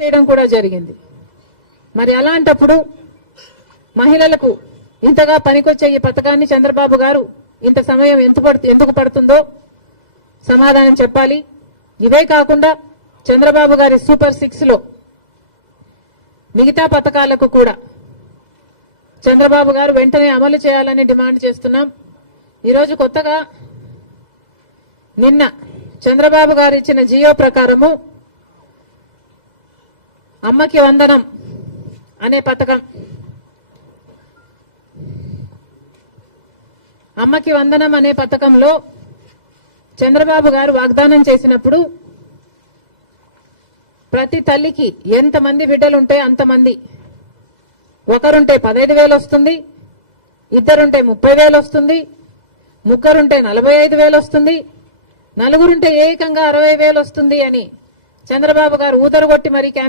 చేయడం కూడా జరిగింది. మరి అలాంటప్పుడు మహిళలకు ఇంతగా పనికొచ్చే ఈ పథకాన్ని చంద్రబాబు గారు ఇంత సమయం ఎందుకు పడుతుందో సమాధానం చెప్పాలి. ఇవే కాకుండా చంద్రబాబు గారి సూపర్ 6 లో మిగతా పథకాలకు కూడా చంద్రబాబు గారు వెంటనే అమలు చేయాలని డిమాండ్ చేస్తున్నాం. ఈరోజు కొత్తగా నిన్న చంద్రబాబు గారు ఇచ్చిన జియో ప్రకారము అమ్మకి వందనం అనే పథకం, అమ్మకి వందనం అనే పథకంలో చంద్రబాబు గారు వాగ్దానం చేసినప్పుడు ప్రతి తల్లికి ఎంతమంది బిడ్డలుంటే అంతమంది, ఒకరుంటే 15,000 వస్తుంది, ఇద్దరుంటే 30,000 వస్తుంది, ముగ్గురుంటే 45,000 వస్తుంది, నలుగురుంటే ఏకంగా 60,000 వస్తుంది అని చంద్రబాబు గారు ఊదరగొట్టి మరీ